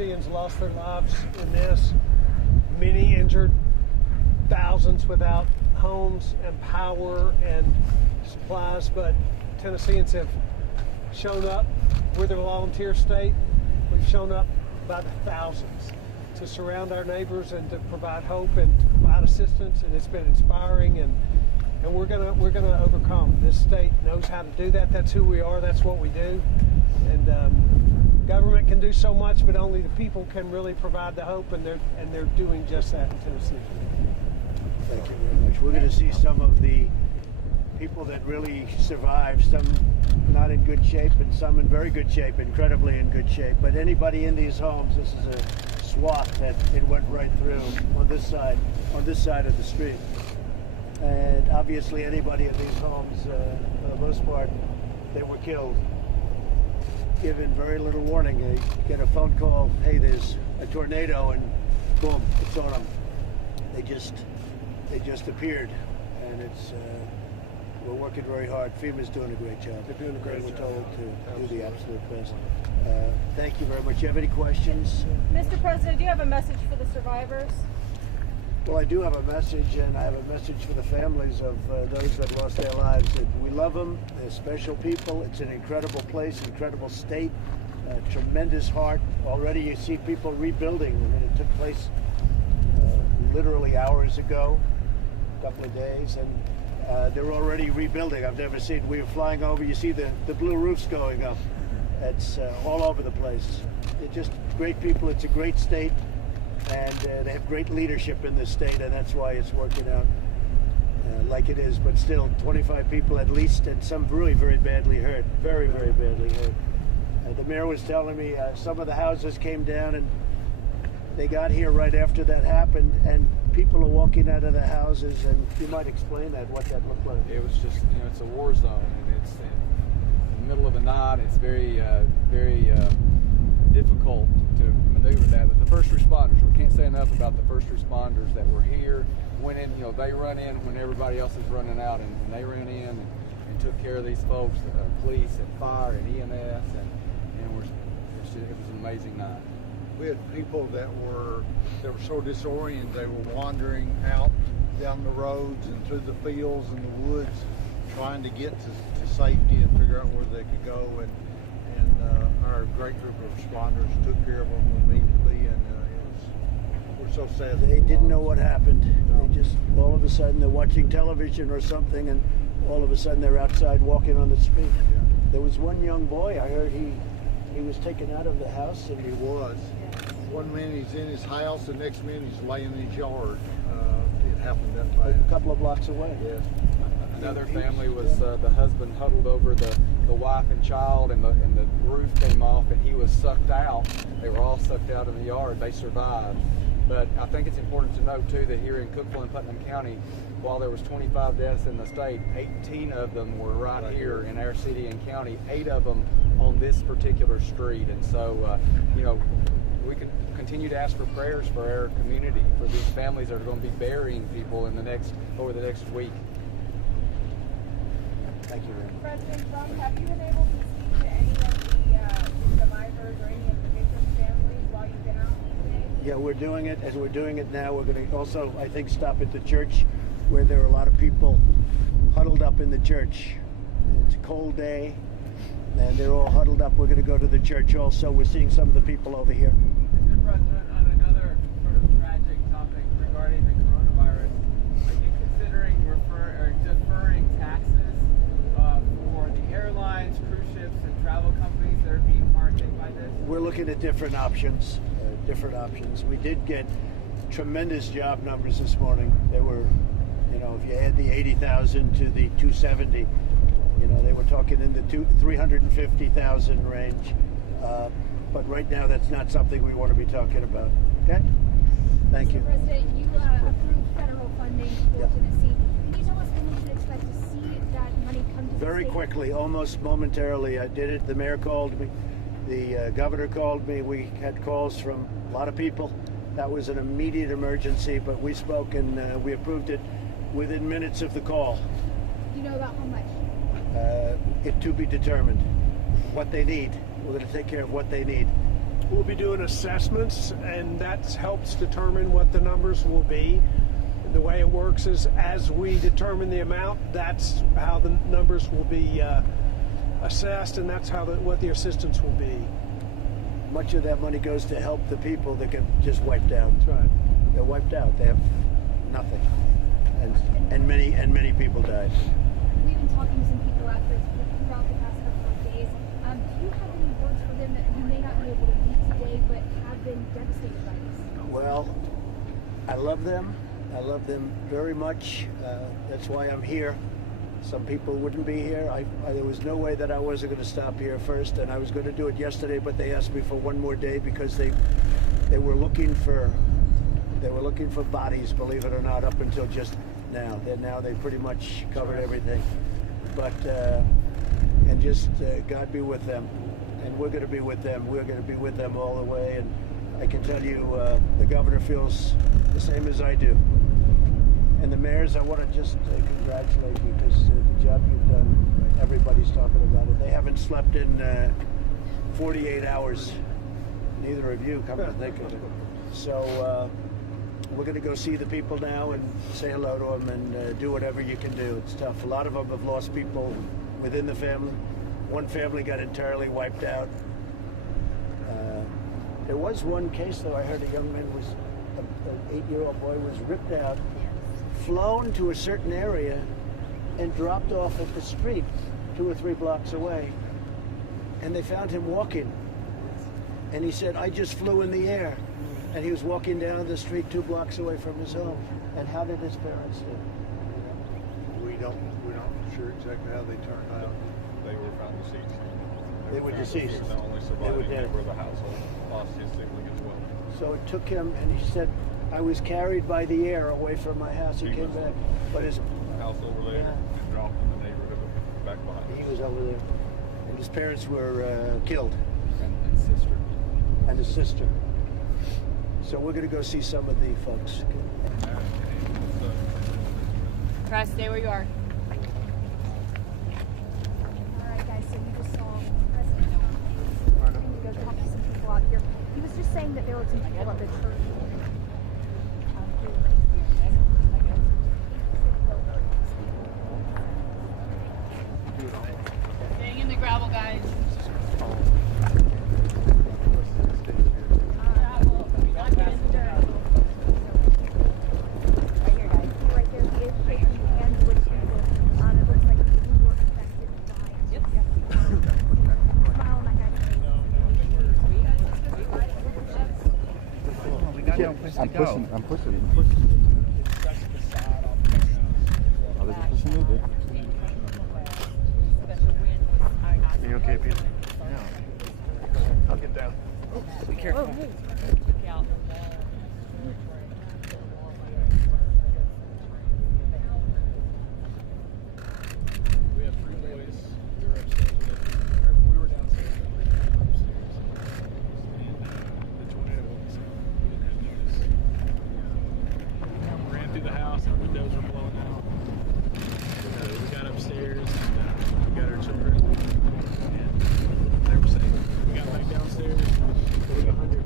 Tennesseans lost their lives in this. Many injured, thousands without homes and power and supplies, but Tennesseans have shown up. We're the volunteer state. We've shown up by the thousands to surround our neighbors and to provide hope and to provide assistance, and it's been inspiring, and we're gonna overcome. This state knows how to do that. That's who we are. That's what we do. And government can do so much, but only the people can really provide the hope, and they're doing just that in Tennessee. Thank you very much. We're going to see some of the people that really survived, some not in good shape and some in very good shape, incredibly in good shape. But anybody in these homes, this is a swath that it went right through on this side of the street. And obviously anybody in these homes, for the most part, they were killed. Given very little warning. You get a phone call, hey, there's a tornado, and boom, it's on them. They just appeared, and we're working very hard. FEMA's doing a great job. They're doing a great job. We're told to do the absolute best. Thank you very much. Do you have any questions? Mr. President, do you have a message for the survivors? Well, I do have a message, and I have a message for the families of those that lost their lives. That we love them. They're special people. It's an incredible place, incredible state, tremendous heart. Already you see people rebuilding. I mean, it took place literally hours ago, a couple of days, and they're already rebuilding. I've never seen, we were flying over, you see the blue roofs going up. It's all over the place. They're just great people. It's a great state. And they have great leadership in this state, and that's why it's working out like it is. But still, 25 people at least, and some really very badly hurt. Very, very badly hurt. The mayor was telling me some of the houses came down, and they got here right after that happened, and people are walking out of the houses, and you might explain that, what that looked like. It was just, it's a war zone, and it's in the middle of the night. It's very, very difficult to maneuver that. But the first responders, we can't say enough about the first responders that were here, went in, they run in when everybody else is running out, and they ran in and took care of these folks, police and fire and EMS, and it was an amazing night. We had people that were so disoriented, they were wandering out down the roads and through the fields and the woods, trying to get to safety and figure out where they could go. And our great group of responders took care of them immediately, and we're so sad. They didn't know what happened. No. They just, all of a sudden, they're watching television or something, and all of a sudden they're outside walking on the street. Yeah. There was one young boy, I heard he was taken out of the house. And he was. One minute he's in his house, the next minute he's laying in his yard. It happened that fast. A couple of blocks away. Yes. Another family was the husband huddled over the wife and child, and the roof came off, and he was sucked out. They were all sucked out of the yard. They survived. But I think it's important to note too that here in Cookeville and Putnam County, while there was 25 deaths in the state, 18 of them were right here in our city and county. 8 of them on this particular street, and so we can continue to ask for prayers for our community, for these families that are going to be burying people over the next week. Thank you, Ray. President Trump, have you been able to speak to any of the survivors or any of the victims' families while you've been out today? Yeah, we're doing it. As we're doing it now, we're going to also, I think, stop at the church where there are a lot of people huddled up in the church. It's a cold day, and they're all huddled up. We're going to go to the church also. We're seeing some of the people over here. Mr. President, on another sort of tragic topic regarding the coronavirus, are you considering deferring taxes for the airlines, cruise ships, and travel companies that are being hard hit by this? We're looking at different options. We did get tremendous job numbers this morning. They were, if you add the 80,000 to the 270, they were talking in the 350,000 range. But right now, that's not something we want to be talking about. Okay? Thank you. Mr. President, you approved federal funding for Tennessee. Can you tell us when we should expect to see that money come to Very quickly, almost momentarily. I did it. The mayor called me. The governor called me. We had calls from a lot of people. That was an immediate emergency, but we spoke and we approved it within minutes of the call. Do you know about how much? It to be determined. What they need. We're going to take care of what they need. we'll be doing assessments, and that helps determine what the numbers will be. And the way it works is as we determine the amount, that's how the numbers will be assessed, and that's how what the assistance will be. Much of that money goes to help the people that get just wiped out. That's right. They're wiped out. They have nothing, and many people died. We've been talking to some people out there throughout the past couple of days. Do you have any words for them that you may not be able to meet today, but have been devastated by this? Well, I love them. I love them very much. That's why I'm here. Some people wouldn't be here. There was no way that I wasn't going to stop here first, and I was going to do it yesterday, but they asked me for one more day because they were looking for bodies, believe it or not, up until just now. Now they pretty much covered everything. But and just God be with them, and we're going to be with them. We're going to be with them all the way, and I can tell you the governor feels the same as I do. And the mayors, I want to just congratulate you because the job you've done, everybody's talking about it. They haven't slept in 48 hours. Neither of you, come to think of it. So we're going to go see the people now and say hello to them and do whatever you can do. It's tough. A lot of them have lost people within the family. One family got entirely wiped out. There was one case, though, I heard a young man was, an 8-year-old boy was ripped out, flown to a certain area, and dropped off at the street 2 or 3 blocks away. And they found him walking. And he said, I just flew in the air. And he was walking down the street 2 blocks away from his home. And how did his parents do? We're not sure exactly how they turned out. They were found deceased. They were deceased. He was the only They were surviving dead. member of the household. Lost his sibling as well. So it took him, and he said, I was carried by the air away from my house. He He came was- back, but his House over there Yeah. and dropped in the neighborhood back behind. he was over there, and his parents were killed, And sister. and his sister. So we're going to go see some of the folks. Try to stay where you are. All right, guys, so you just saw President Trump. He's going to go talk to some people out here. He was just saying that there were some people at the church. Staying in the gravel, guys. Not get in the dirt. Right here, guys. See right there, he is shaking hands with people. It looks like people who were infected died. Yep. Smile on that guy's face. I'm pushing. Oh, there's a pushing me, dude. Are you okay, Peter? I'll get down. Be careful. We have 3 boys. We were upstairs. We were downstairs. And the tornado woke us up. We didn't have notice. We ran through the house. Our windows were blown out. We got upstairs and we got our children. And they were safe. We got back downstairs. We got 100%.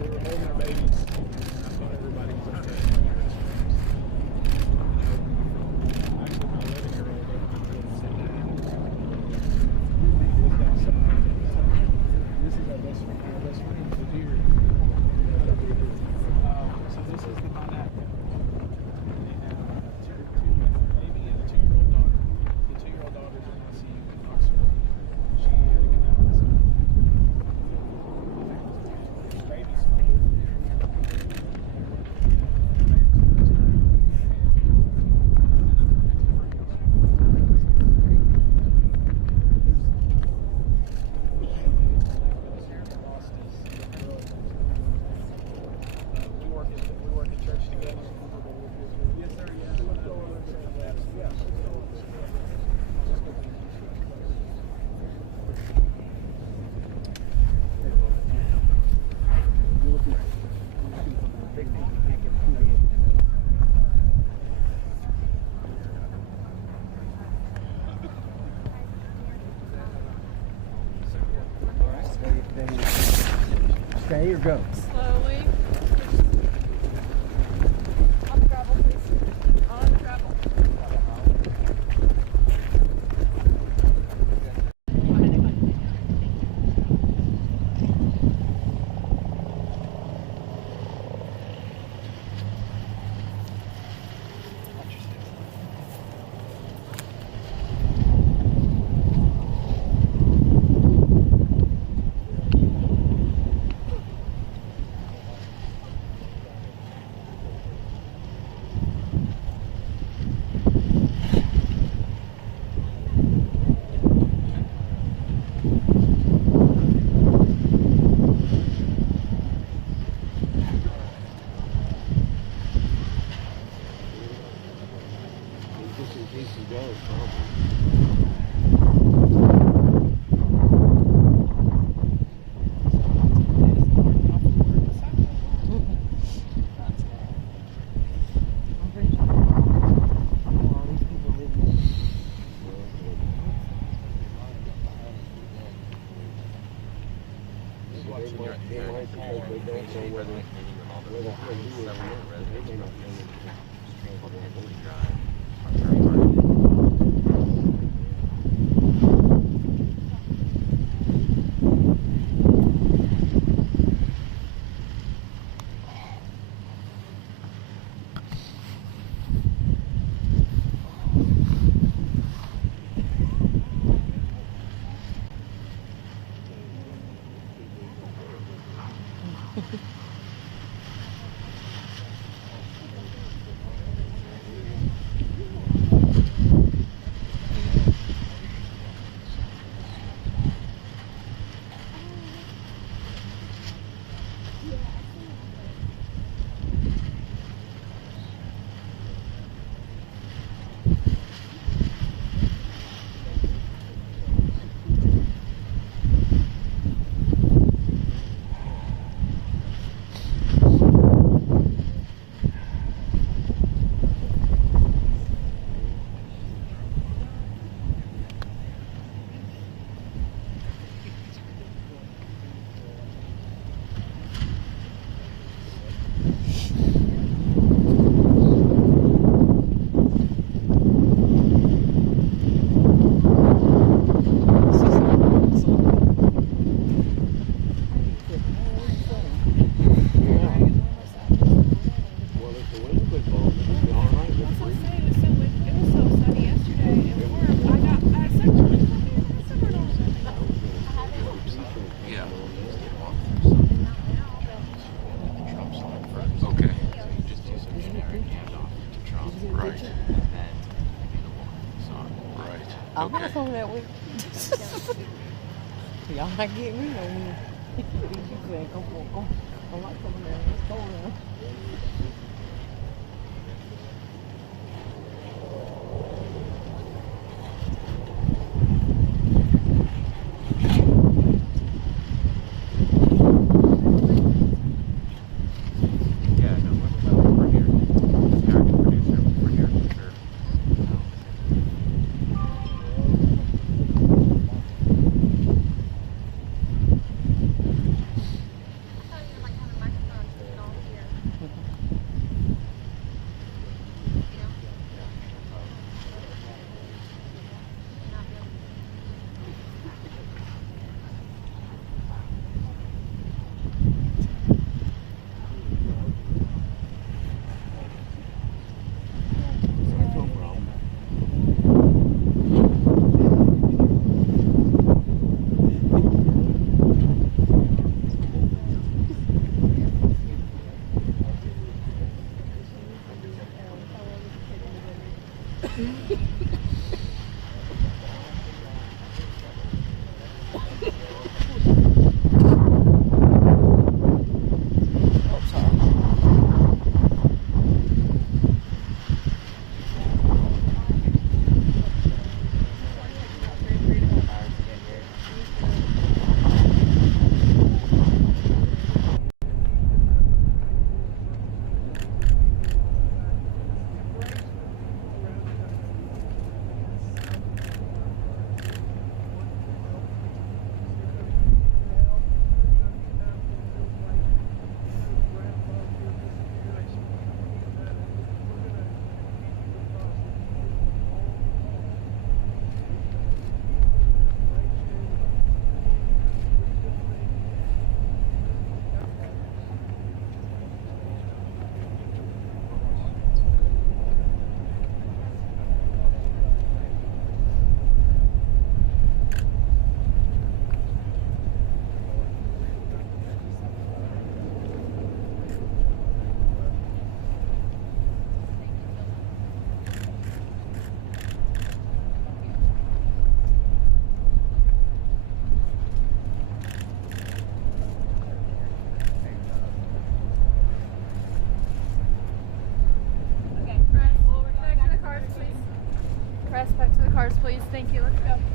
We were holding our babies. I thought everybody was okay. Actually, my 11-year-old this is our best friend. Our best friend is here. So this is the pineapple. Then stay or go? Slowly. On the gravel, please. On the gravel. Just in case he goes, probably. I'm not coming that way. Y'all not getting me no more. You saying, come on, come. I'm not coming there. Let's go now. Thank you. Let's go.